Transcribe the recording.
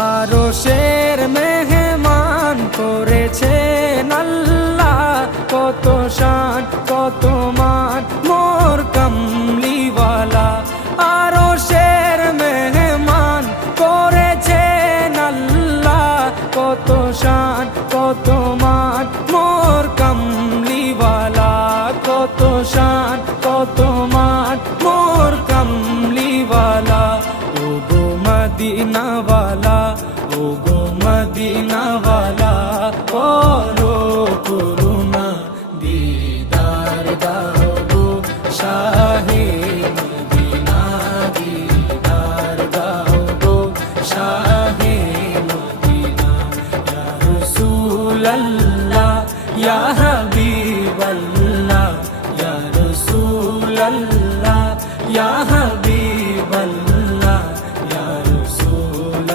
আরশের মেহমান করেছেন আল্লাহ, কত শান কত মান মোর কামলিওয়ালা। আরশের মেহমান করেছেন আল্লাহ, কত শান কত মান মোর কামলিওয়ালা, কত শান কত মান মোর কামলিওয়ালা। ও গো মদিনাওয়ালা, ও গো মদিনাওয়ালা, করো